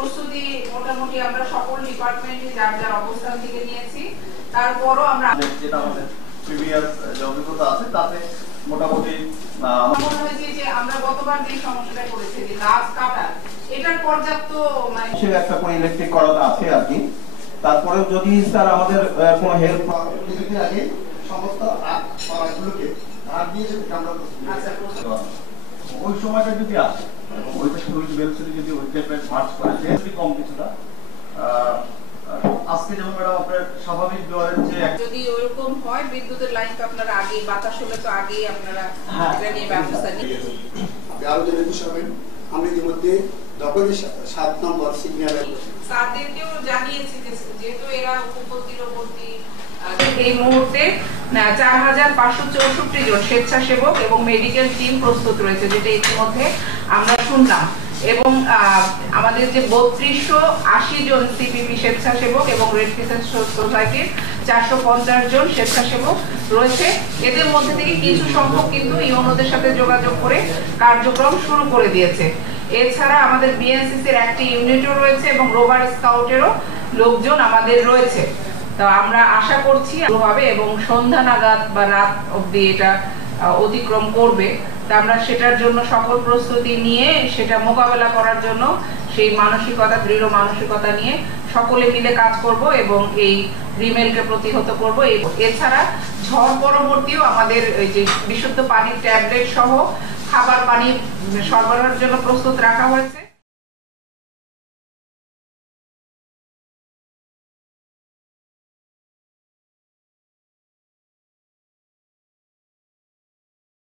প্রস্তুতি মোটামুটি আমরা সকল ডিপার্টমেন্টে যার যার অবস্থান থেকে নিয়েছি। তারপরও আমরা যেটা আমাদের প্রিভিয়াস যে অভিজ্ঞতা আছে তাতে মোটামুটি মনে হয়েছে যে আমরা গতবার যে সমস্যাটা করেছি যে গাছ কাটা, এটার পর্যাপ্ত মানে একটা কোন ইলেকট্রিক করাটা আছে আর কি। তারপরেও যদি স্যার আমাদের কোনো হেল্প কিছুদিন আগে সমস্ত পাড়াগুলোকে হাত দিয়ে আমরা ওই সময়টা যদি আসে ওইটা শুরু বেলসুরি যদি ওই টাইপের মার্চ করে যদি কম কিছুটা আজকে যেমন ম্যাডাম আপনার স্বাভাবিক জোয়ারের যে যদি ওরকম হয় বিদ্যুতের লাইন তো আপনারা আগে বাতাস হলে তো আগেই আপনারা এটা নিয়ে ব্যবস্থা নিয়েছেন। আরো যে একুশ হবেন আমরা ইতিমধ্যে দখলের 7 নম্বর সিগন্যালের স্যারদেরকেও জানিয়েছি যে যেহেতু এরা উপকূলবর্তী এই মুহূর্তে 4564 জন স্বেচ্ছাসেবক এবং মেডিকেল টিম প্রস্তুত রয়েছে, যেটা ইতিমধ্যে আমরা শুনলাম। এবং আমাদের যে 3280 জন সিপিপি স্বেচ্ছাসেবক এবং রেড ক্রিসেন্ট সোসাইটির 450 জন স্বেচ্ছাসেবক রয়েছে। এদের মধ্যে থেকে কিছু সংখ্যক কিন্তু ইউনোদের সাথে যোগাযোগ করে কার্যক্রম শুরু করে দিয়েছে। এছাড়া আমাদের বিএনসিসির একটি ইউনিটও রয়েছে এবং রোভার স্কাউটেরও লোকজন আমাদের রয়েছে। তো আমরা আশা করছি ভাবে এবং সন্ধ্যা নাগাদ বা রাত অবধি এটা অতিক্রম করবে। তা আমরা সেটার জন্য সকল প্রস্তুতি নিয়ে সেটা মোকাবেলা করার জন্য সেই মানসিকতা, দৃঢ় মানসিকতা নিয়ে সকলে মিলে কাজ করব এবং এই রিমেলকে প্রতিহত করব। এছাড়া ঝড় পরবর্তীও আমাদের এই যে বিশুদ্ধ পানির ট্যাবলেট সহ খাবার পানি সরবরাহের জন্য প্রস্তুত রাখা হয়েছে।